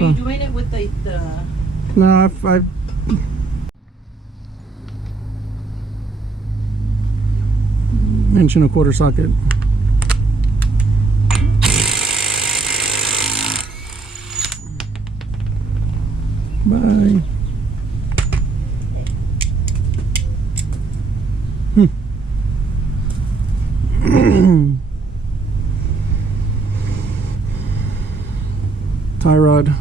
Are you doing it with the No, I've inch and a quarter socket. Bye. Tie rod,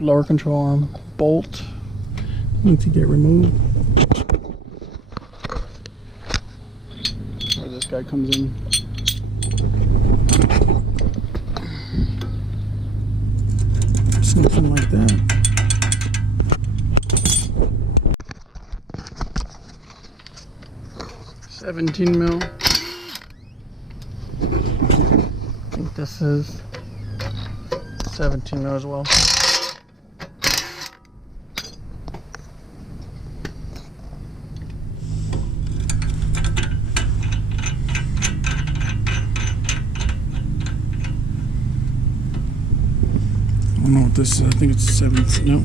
lower control arm bolt need to get removed. Where this guy comes in. Something like that. $17 mil. I think this is 17 mil as well. I don't know what this is. I think it's 17. No.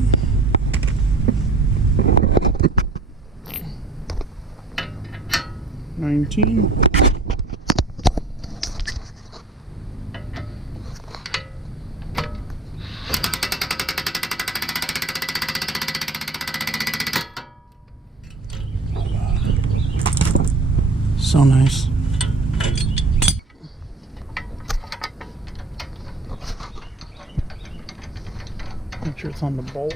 $19. So nice. Make sure it's on the bolt.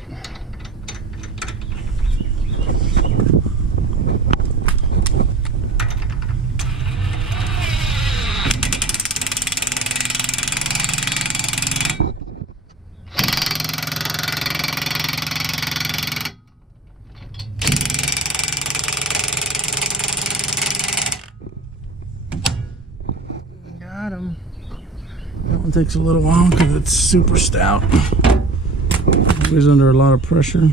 Got him. That one takes a little while because it's super stout. He's under a lot of pressure.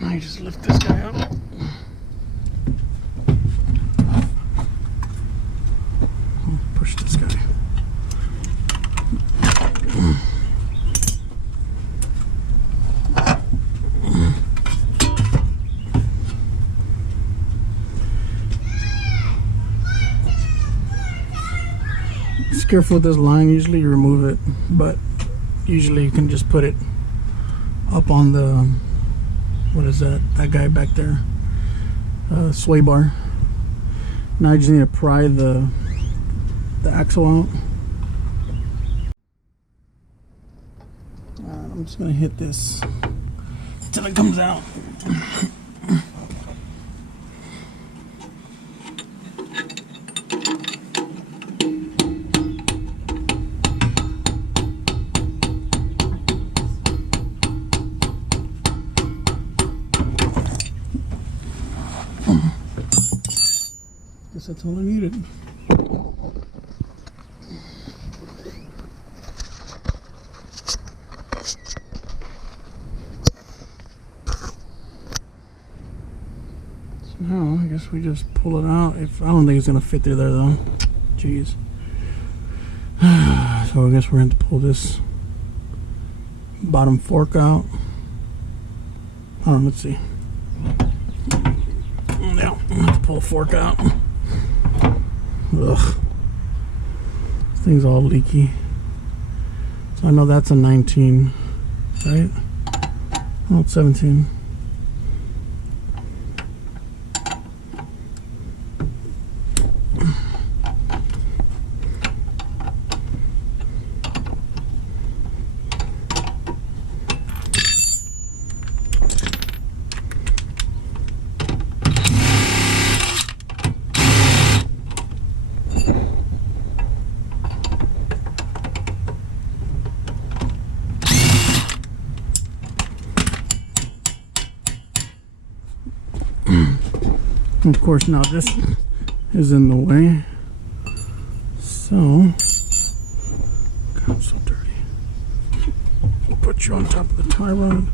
Now you just lift this guy up. Push this guy. Just careful with this line. Usually you remove it, but usually you can just put it up on the, what is that guy back there, sway bar. Now I just need to pry the axle out. I'm just gonna hit this until it comes out. Guess that's all I needed. So now I guess we just pull it out. I don't think it's gonna fit through there though. Jeez. So I guess we're going to pull this bottom fork out. Let's see. Yeah, I'm going to pull a fork out. Ugh. This thing's all leaky. So I know that's a 19, right? Oh, it's 17. Of course, now this is in the way. So, God, I'm so dirty. Put put you on top of the tie rod.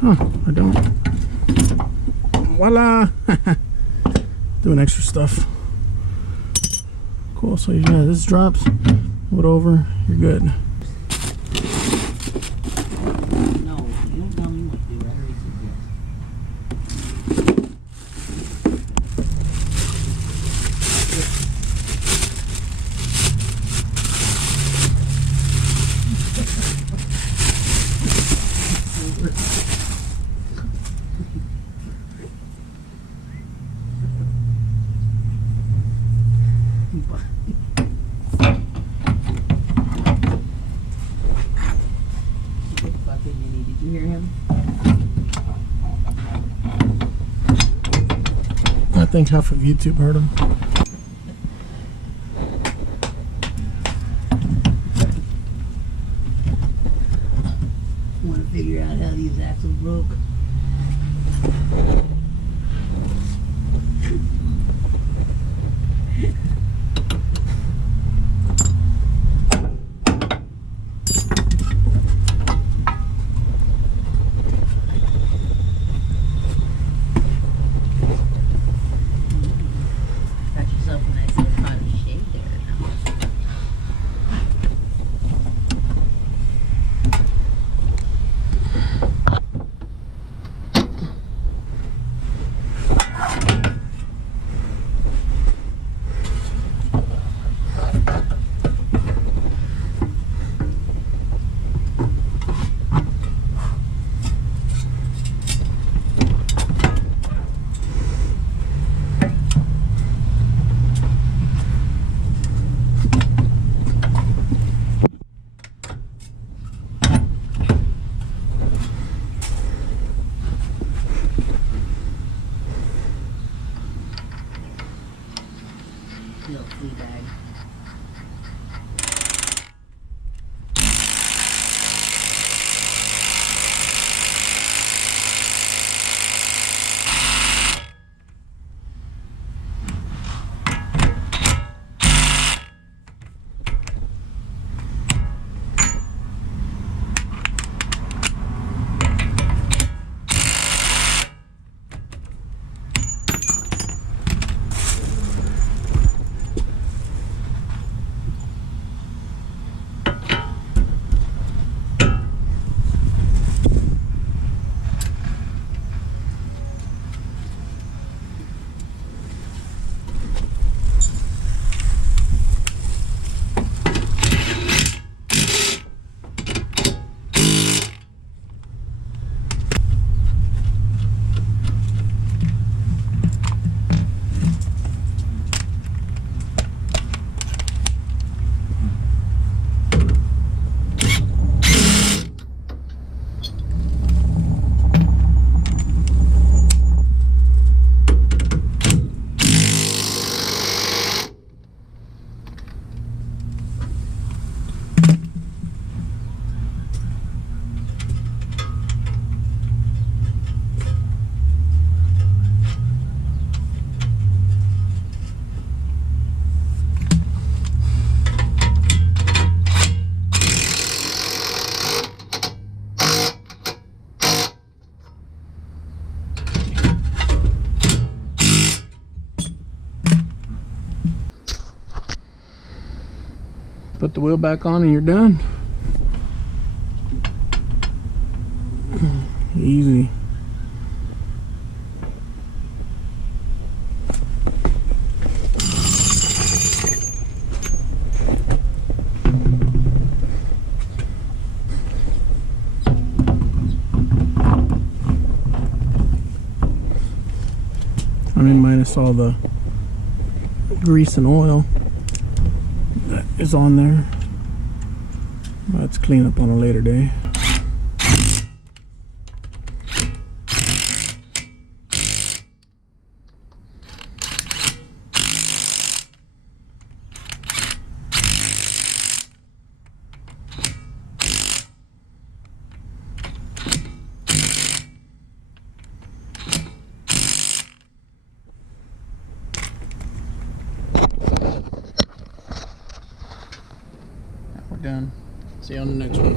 Huh, I don't. Voila! Doing extra stuff. Cool, so yeah, this drops, put over, you're good. No, you don't tell me what to do. I already said Did you hear him? I think half of YouTube heard him. Want to figure out how these axles broke? Got yourself a nice little pot of shade there. Little flea bag. Put the wheel back on and you're done. Easy. I mean, minus all the grease and oil that is on there. Let's clean up on a later day. done. See you on the next one.